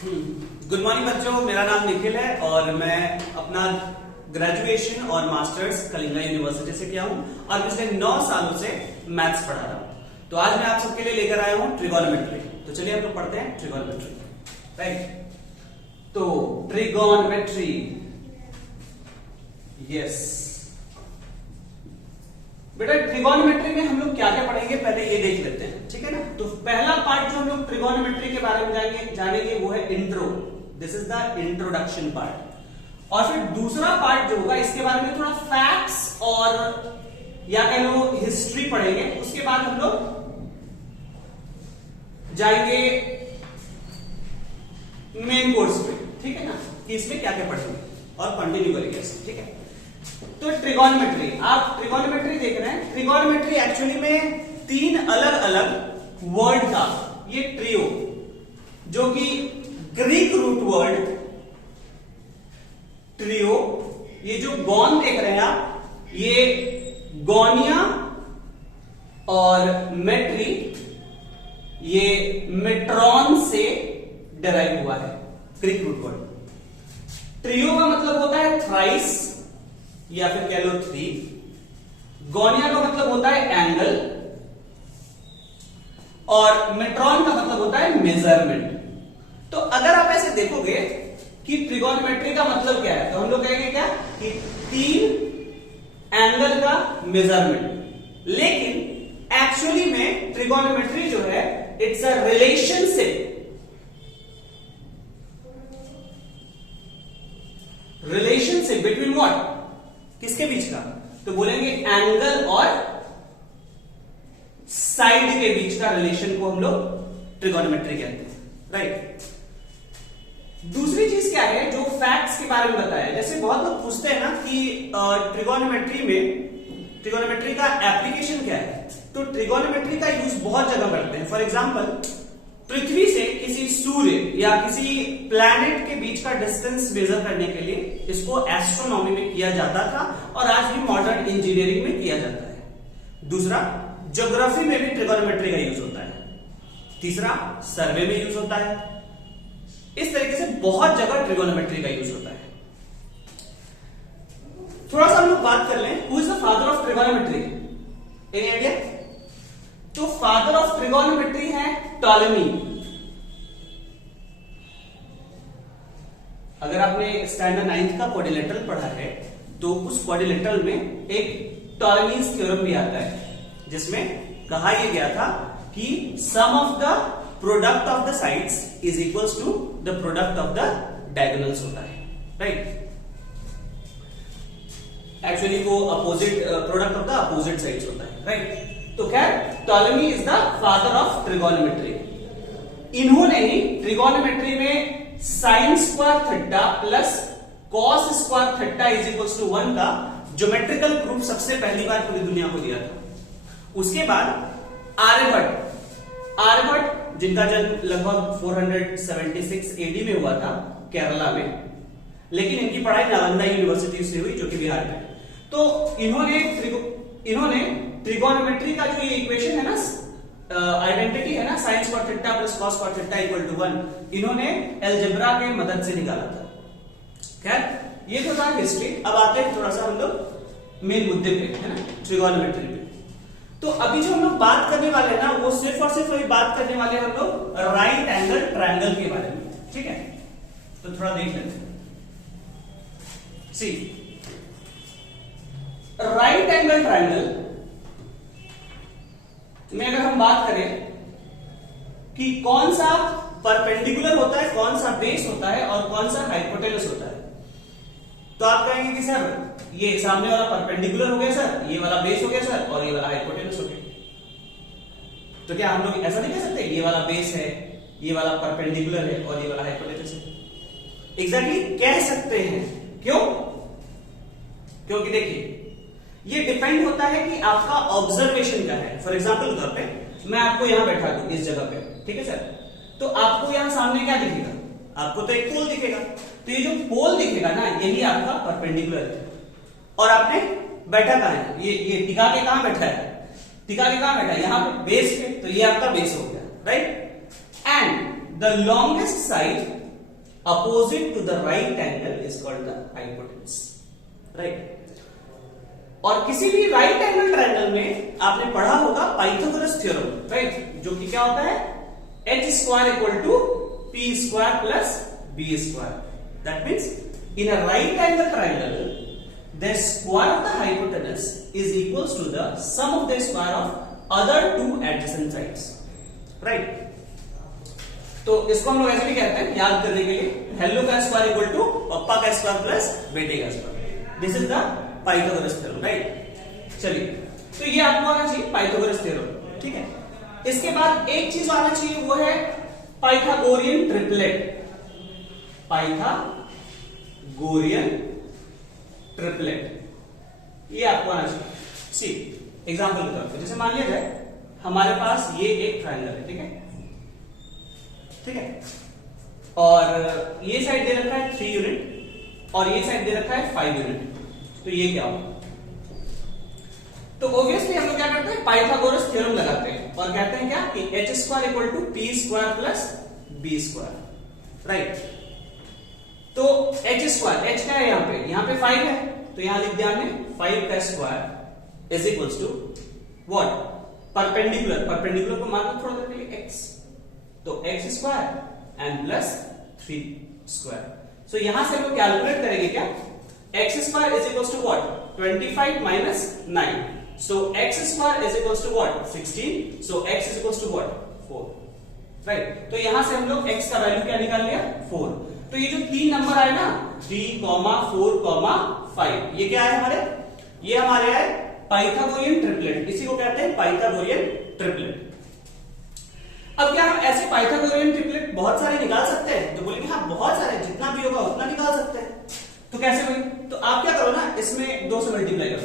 Good morning बच्चों, मेरा नाम निखिल है और मैं अपना ग्रेजुएशन और मास्टर्स कलिंगा यूनिवर्सिटी से किया हूं और पिछले 9 सालों से मैथ्स पढ़ा रहा हूं। तो आज मैं आप सबके लिए लेकर आया हूं ट्रिगोनोमेट्री। तो चलिए हम लोग पढ़ते हैं ट्रिगोनोमेट्री। राइट, तो ट्रिगोनोमेट्री, यस बेटा, ट्रिगोनोमेट्री में हम लोग क्या क्या पढ़ेंगे पहले ये देख लेते हैं, ठीक है ना। तो पहला पार्ट जो हम लोग ट्रिगोनोमेट्री के बारे में जानेंगे वो है intro. This is the introduction part. और फिर दूसरा पार्ट जो होगा इसके बारे में थोड़ा फैक्ट्स और या कह लो हिस्ट्री पढ़ेंगे। उसके बाद हम लोग जाएंगे मेन कोर्स पे, ठीक है ना, कि इसमें क्या क्या पढ़ेंगे और कंटिन्यू करेंगे, ठीक है। तो ट्रिगोनोमेट्री, आप ट्रिगोनोमेट्री देख रहे हैं। ट्रिगोनोमेट्री एक्चुअली में 3 अलग अलग वर्ड का ये ट्रियो, जो कि ग्रीक रूट वर्ड ट्रियो, ये जो गॉन देख रहे हैं आप, ये गोनिया और मेट्री, ये मेट्रॉन से डिराइव हुआ है, ग्रीक रूट वर्ड। ट्रियो का मतलब होता है थ्राइस या फिर कह लो 3। गोनिया का मतलब होता है एंगल और मेट्रॉन का मतलब होता है मेजरमेंट। तो अगर आप ऐसे देखोगे कि ट्रिगोनोमेट्री का मतलब क्या है, तो हम लोग कहेंगे क्या कि 3 एंगल का मेजरमेंट। लेकिन एक्चुअली में ट्रिगोनोमेट्री जो है it's a relationship, relationship between what, किसके बीच का, तो बोलेंगे एंगल और साइड के बीच का रिलेशन को हम लोग ट्रिगोनोमेट्री कहते हैं। राइट, दूसरी चीज क्या है जो फैक्ट्स के बारे में बताया, जैसे बहुत लोग पूछते हैं ना कि ट्रिगोनोमेट्री में ट्रिगोनोमेट्री का एप्लीकेशन क्या है। तो ट्रिगोनोमेट्री का यूज बहुत जगह करते हैं। फॉर एग्जांपल, पृथ्वी से किसी सूर्य या किसी प्लैनेट के बीच का डिस्टेंस मेजर करने के लिए इसको एस्ट्रोनॉमी में किया जाता था और आज भी मॉडर्न इंजीनियरिंग में किया जाता है। दूसरा, ज्योग्राफी में भी ट्रिगोनोमेट्री का यूज होता है। तीसरा, सर्वे में यूज होता है। इस तरीके से बहुत जगह ट्रिगोनोमेट्री का यूज होता है। थोड़ा सा हम लोग बात कर लें, who is the father of trigonometry, any idea? तो फादर ऑफ ट्रिगोनोमेट्री है टॉलेमी। अगर आपने स्टैंडर्ड 9th का क्वाड्रिलेटरल पढ़ा है तो उस क्वाड्रिलेटरल में एक टॉलेमीज थ्योरम भी आता है, जिसमें कहा यह गया था कि sum of the product of the sides is equals to the product of the diagonals होता है। राइट, एक्चुअली वो opposite product of the opposite sides होता है। राइट, तो खैर Ptolemy is the father of trigonometry. इन्होंने ही ट्रिगोनोमेट्री में sine square theta plus cos square theta is equals to 1 का ज्योमेट्रिकल प्रूफ सबसे पहली बार पूरी दुनिया को दिया था। उसके बाद आर्यभट्ट जिनका जन्म लगभग 476 AD में हुआ था केरला में, लेकिन इनकी पढ़ाई नालंदा यूनिवर्सिटी से हुई जो कि बिहार में। तो इन्होंने ट्रिगोनोमेट्री का जो ये इक्वेशन है ना, आइडेंटिटी है ना, sine square theta plus cos square theta equal to 1, इन्होंने अलजेब्रा के मदद से निकाला था। खैर, ये तो था हिस्ट्री। अब आते हैं थोड़ा सा हम लोग मेन मुद्दे पे, है ना, ट्रिगोनोमेट्री पे। तो अभी जो हम लोग बात करने वाले हैं ना, वो सिर्फ और सिर्फ अभी बात करने वाले हैं हम लोग राइट एंगल ट्रायंगल के बारे में, ठीक है। तो थोड़ा देख लेते हैं। सी, राइट एंगल ट्रायंगल में अगर हम बात करें कि कौन सा परपेंडिकुलर होता है, कौन सा बेस होता है और कौन सा हाइपोटेनस होता है, तो आप कहेंगे कि सर ये सामने वाला परपेंडिकुलर हो गया सर, ये वाला बेस हो गया सर और ये वाला हाइपोटेनस हो गया। तो क्या हम लोग ऐसा नहीं कह सकते ये वाला बेस है, ये वाला परपेंडिकुलर है और ये वाला हाइपोटेनस है? एग्जैक्टली कह सकते हैं। क्यों? क्योंकि देखिए ये डिपेंड होता है कि आपका ऑब्जर्वेशन क्या है। फॉर एग्जांपल तौर पे मैं आपको यहां बैठा दूं इस जगह पे, ठीक है सर, तो आपको यहां सामने क्या दिखेगा? आपको तो एक पोल दिखेगा। तो ये जो पोल दिखेगा ना, यही आपका परपेंडिकुलर है। और आपने बैठा कहां है? ये टिका के कहां बैठा है? टिका के कहां बैठा है? यहां पे बेस पे। तो ये आपका बेस हो गया, right. And the longest side opposite to the right angle is called the hypotenuse, right. और किसी भी राइट एंगल ट्रायंगल में आपने पढ़ा होगा पाइथागोरस थ्योरम, राइट, जो कि क्या होता है h square equal to p square plus b square. That means in a right angle triangle the square of the hypotenuse is equals to the sum of the square of other two adjacent sides, right? तो इसको हम लोग ऐसे भी कहते हैं याद करने के लिए, हेलो का स्क्वायर इक्वल टू पप्पा का स्क्वायर प्लस बेटे का square. This is the Pythagoras theorem, right. चलिए, तो ये आपको आना चाहिए पाइथागोरस थ्योरम, ठीक है। इसके बाद एक चीज आना चाहिए, वो है पाइथागोरियन ट्रिपलेट। पाइथागोरियन ट्रिपलेट ये आपको आना चाहिए। सी एग्जांपल के तौर पर, जैसे मान लिया जाए हमारे पास ये एक ट्रायंगल है, ठीक है, ठीक है, और ये साइड दे रखा है 3 यूनिट और ये साइड दे रखा है 5 यूनिट। तो ये क्या होगा? तो ऑब्वियसली हम लोग क्या करते हैं, पाइथागोरस थ्योरम लगाते हैं और कहते हैं क्या कि h square equal to p square plus b square, right. तो h स्क्वायर, h क्या है यहाँ पे 5 है, तो यहां लिख दिया हमने 5 का square is equals to what, perpendicular. Perpendicular को मान लो थोड़ा देर के लिए x, तो x square and plus 3 square. So यहां से हम लोग कैलकुलेट करेंगे क्या, x square is equals to what, 25 minus 9, so x square is equals to what, 16, so x is equals to what, 4, right. तो यहां से हम लोग x का वैल्यू क्या निकाल लिया, 4। तो ये जो 3 नंबर आए ना 3, 4, 5, ये क्या है हमारे, ये हमारे है पाइथागोरियन ट्रिपलेट। इसी को कहते हैं पाइथागोरियन ट्रिपलेट। अब क्या हम ऐसे पाइथागोरियन ट्रिपलेट बहुत सारे निकाल सकते हैं? तो बोलेंगे हाँ बहुत सारे, जितना भी होगा उतना निकाल सकते हैं। तो कैसे भाई? तो आप क्या करो ना, इसमें 2 से मल्टीप्लाई कर दो।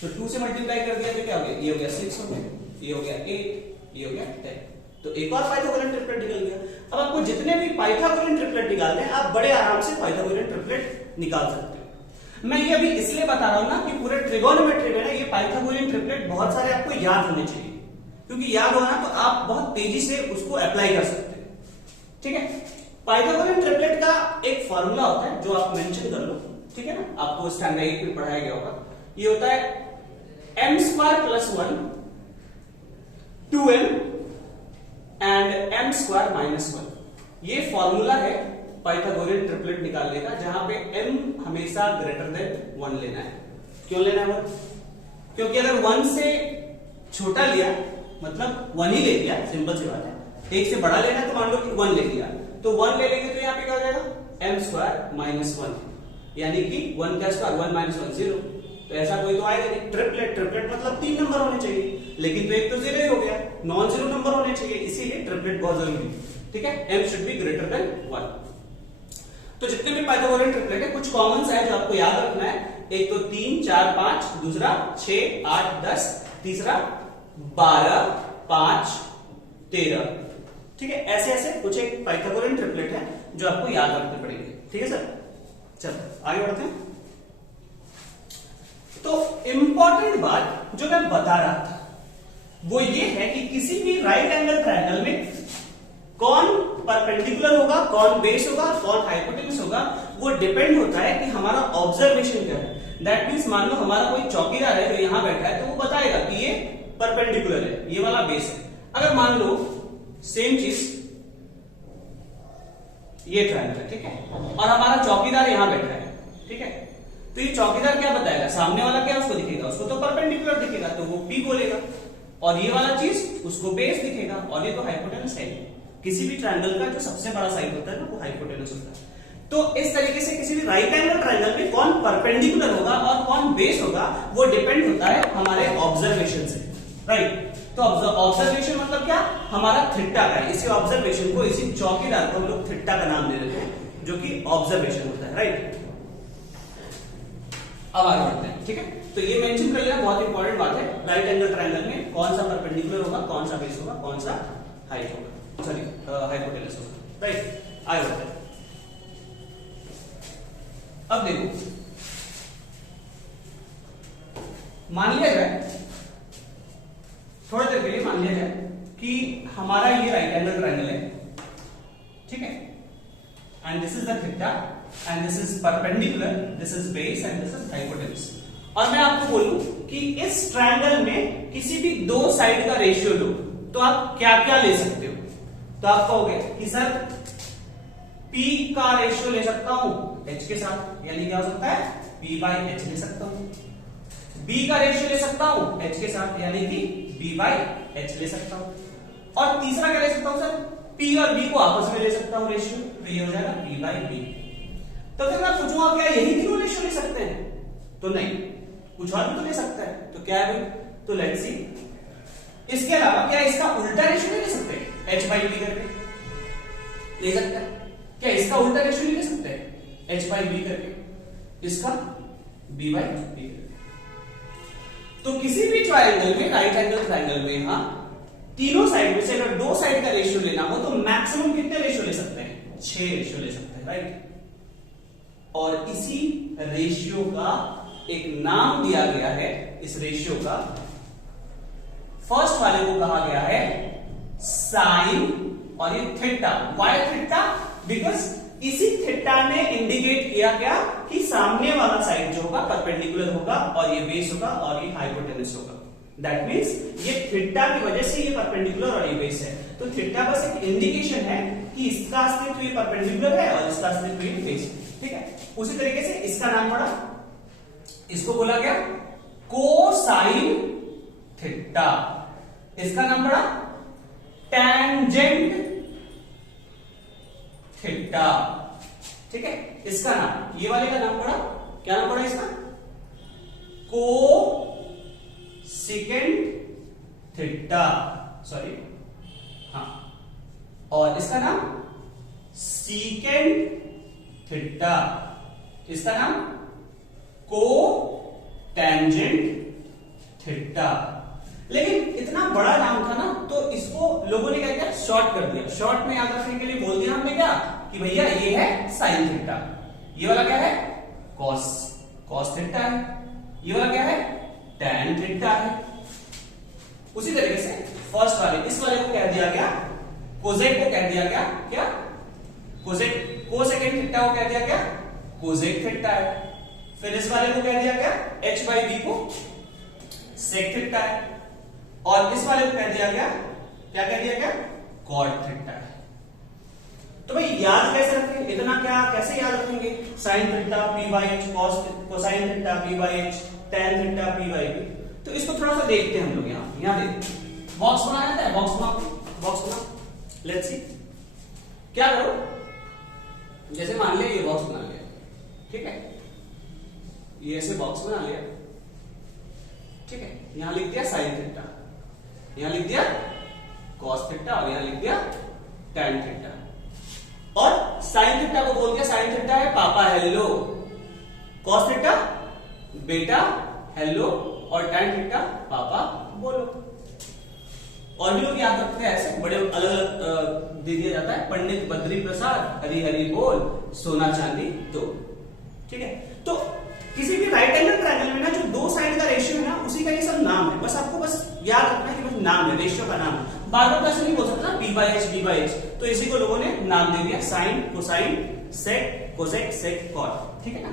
तो 2 से मल्टीप्लाई कर दिया तो क्या हो गया, ये हो गया 6 हो गया, ये हो गया 8, ये हो गया 10। तो एक और पाइथागोरियन ट्रिपलेट निकल गया। अब आपको जितने भी पाइथागोरियन ट्रिपलेट निकालने हैं, आप बड़े आराम से पाइथागोरियन ट्रिपलेट निकाल सकते हैं। मैं ये अभी इसलिए बता रहा हूं ना कि पूरे ट्रिगोनोमेट्री में ना ये पाइथागोरियन ट्रिपलेट बहुत सारे आपको याद होने चाहिए, क्योंकि याद होना तो आप बहुत तेजी से उसको अप्लाई कर सकते हैं, ठीक है। पाइथागोरियन ट्रिपलेट का एक फॉर्मूला होता है जो आप मेंशन कर लो, ठीक है ना, आपको स्टैंडर्ड 8 में पढ़ाया गया होगा। ये होता है m square plus 1 2m and m square minus 1। ये फॉर्मूला है पाइथागोरियन ट्रिपलेट निकालने का, जहां पे m हमेशा ग्रेटर देन 1 लेना है। क्यों लेना है 1? क्योंकि अगर 1 से छोटा लिया मतलब 1 ही ले लिया, सिंपल सी बात है। 1 से बड़ा लेना है तो मान लो कि 1 ले लिया, तो 1 ले लेंगे तो यहाँ पे क्या हो जाएगा, m स्क्वायर माइनस 1, यानी कि 1 का स्क्वायर 1 माइनस 1 0। तो ऐसा कोई तो आएगा नहीं। ट्रिपलेट मतलब 3 नंबर होने चाहिए, लेकिन तो एक तो 0 ही हो गया, नॉन जीरो नंबर होने चाहिए, इसीलिए ट्रिपलेट बहुत जरूरी है, ठीक है। m should be greater than 1। तो जितने भी पाइथागोरियन ट्रिपलेट है, कुछ कॉमन्स है जो आपको याद रखना है। एक तो 3, 4, 5, दूसरा 6, 8, 10, तीसरा 12, 5, 13, ठीक है। ऐसे ऐसे कुछ एक पाइथागोरियन ट्रिपलेट है जो आपको याद रखने पड़ेंगे, ठीक है सर। चलो आगे बढ़ते हैं। तो इंपॉर्टेंट बात जो मैं बता रहा था वो ये है कि किसी भी राइट एंगल ट्रायंगल में कौन परपेंडिकुलर होगा, कौन बेस होगा, कौन हाइपोटेन्यूज होगा, वो डिपेंड होता है कि हमारा ऑब्जर्वेशन क्या है। दैट मीन्स मान लो हमारा कोई चौकीदार है जो यहां बैठा है, तो वो बताएगा कि ये परपेंडिकुलर है, ये वाला बेस है। अगर मान लो सेम चीज ये ट्रायंगल है, ठीक है, और हमारा चौकीदार यहां बैठा है, ठीक है, तो ये चौकीदार क्या बताएगा, सामने वाला क्या उसको दिखेगा, उसको तो परपेंडिकुलर दिखेगा, तो वो P बोलेगा, और ये वाला चीज उसको बेस दिखेगा, और ये तो हाइपोटेनस है। किसी भी ट्रायंगल का जो सबसे बड़ा साइड होता है ना वो हाइपोटेनस होता है। तो इस तरीके से किसी भी राइट एंगल ट्रायंगल में कौन परपेंडिकुलर होगा और कौन बेस होगा वो डिपेंड होता है हमारे ऑब्जर्वेशन से, राइट। तो ऑब्जर्वेशन मतलब क्या, हमारा थीटा का है। इसी ऑब्जर्वेशन को, इसी चौकीदार को हम लोग थीटा का नाम दे देते हैं, जो कि ऑब्जर्वेशन होता है, राइट। अब आगे बढ़ते हैं, ठीक है। तो ये मेंशन कर लेना, बहुत इंपॉर्टेंट बात है। राइट एंगल ट्रायंगल में कौन सा परपेंडिकुलर होगा, कौन सा बेस होगा, कौन सा हाइट होगा, सॉरी हाइपोटेनस होगा, राइट। आगे बढ़ते हैं। अब देखो, मान लिया जाए थोड़ी देर के लिए, मान लिया जाए कि हमारा ये राइट एंगल ट्रायंगल है, ठीक है। and this is the theta and this is perpendicular, this is base and this is hypotenuse। और मैं आपको बोलूं कि इस ट्रायंगल में किसी भी दो साइड का रेशियो लो तो आप क्या क्या ले सकते हो। तो आप कहोगे कि सर P का रेशियो ले सकता हूं H के साथ, यानी क्या हो सकता है P by H ले सकता हूं। B का रेशियो ले सकता हूं H के साथ, यानी कि B by H ले सकता हूं। और तीसरा क्या ले सकता हूं सर, P और B को आपस में ले सकता हूं रेशियो, तो ये हो जाएगा P by B। तो फिर मैं पूछूंगा क्या यही तीनों रेशियो ले सकते हैं? तो नहीं, कुछ और भी तो ले सकता है। तो क्या है भाई, तो लेट्स सी, इसके अलावा क्या इसका उल्टा रेशियो नहीं ले सकते? H by B करके ले सकता है। क्या इसका उल्टा रेशियो नहीं ले सकते? H by B करके, इसका B by B करके। तो किसी भी ट्रायंगल में, राइट एंगल ट्रायंगल में, यहां तीनों साइड में से अगर दो साइड का रेशियो लेना हो तो मैक्सिमम कितने रेशियो ले सकते हैं? 6 रेशियो ले सकते हैं, राइट। और इसी रेशियो का एक नाम दिया गया है, इस रेशियो का फर्स्ट वाले को कहा गया है साइन और ये थीटा। Why theta? बिकॉज इसी थीटा ने इंडिकेट किया क्या कि सामने वाला साइड जो होगा परपेंडिकुलर होगा और ये बेस होगा और ये हाइपोटेनस होगा। दैट मींस ये थीटा की वजह से ये परपेंडिकुलर और ये बेस है। तो थीटा बस एक इंडिकेशन है कि इसका अस्तित्व ये परपेंडिकुलर है और इसका अस्तित्व ये बेस है, ठीक है। उसी तरीके से इसका नाम पड़ा, इसको बोला गया कोसाइन थीटा, इसका नाम पड़ा टेंजेंट थीटा, ठीक है। इसका नाम, ये वाले का नाम पड़ा, क्या नाम पड़ा इसका? को सेकेंड थीटा, सॉरी, हाँ। और इसका नाम सीकेंड थीटा, इसका नाम को टेंजेंट थीटा। लेकिन इतना बड़ा नाम था ना, तो इसको लोगों ने क्या किया, शॉर्ट कर दिया। शॉर्ट में याद रखने के लिए बोल दिया हमने क्या कि भैया ये है साइन थीटा, ये वाला क्या है कॉस थीटा है, ये वाला क्या है टैन थीटा है। उसी तरीके से फर्स्ट वाले, इस वाले को कह दिया गया कोजेक को कह दिया गया क्या कोजेक, को सेकेंड थीटा को कह दिया गया कोजेक थीटा है। फिर इस वाले को कह दिया गया H by B को सेक थीटा है, और इस वाले को कह दिया गया, क्या कह दिया गया, कॉट थीटा है। तो भाई याद कैसे रखेंगे, इतना क्या कैसे याद रखेंगे? Sine theta P by H, cosine theta P by H, tan theta P by B। तो इसको थोड़ा सा देखते हैं हम लोग, यहाँ देखते, बॉक्स बनाया था, बॉक्स बना, लेट्स सी। क्या करो, जैसे मान लिया ये बॉक्स बना लिया, ठीक है, ये ऐसे बॉक्स बना लिया, ठीक है। यहां लिख दिया साइन थीटा, यहां लिख दिया कॉस थीटा और यहां लिख दिया टैन थीटा। और साइन थीटा को बोल दिया, साइन थीटा है पापा हेलो, कॉस थीटा बेटा हेलो, और टैन थीटा पापा बोलो। और भी लोग याद रखते हैं ऐसे, बड़े अलग अलग दे दिया जाता है, पंडित बद्री प्रसाद हरि हरि बोल, सोना चांदी दो, ठीक है। तो किसी भी राइट एंगल ट्रायंगल में ना जो दो साइड का रेशियो है ना, उसी का ये सब नाम है। बस आपको बस याद रखना है कि बस नाम है, रेशियो का नाम है। बार बार ऐसे नहीं बोल सकता P by H, B by H। तो इसी को लोगों ने नाम दे दिया साइन, कोसाइन, सेक, कोसेक, सेक, कॉट, ठीक है ना।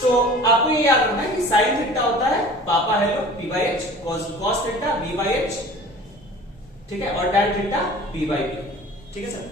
तो आपको ये याद रखना है कि साइन थीटा होता है पापा hello P by H, cos theta B by H, ठीक है, और tan theta P by B, ठीक है सर।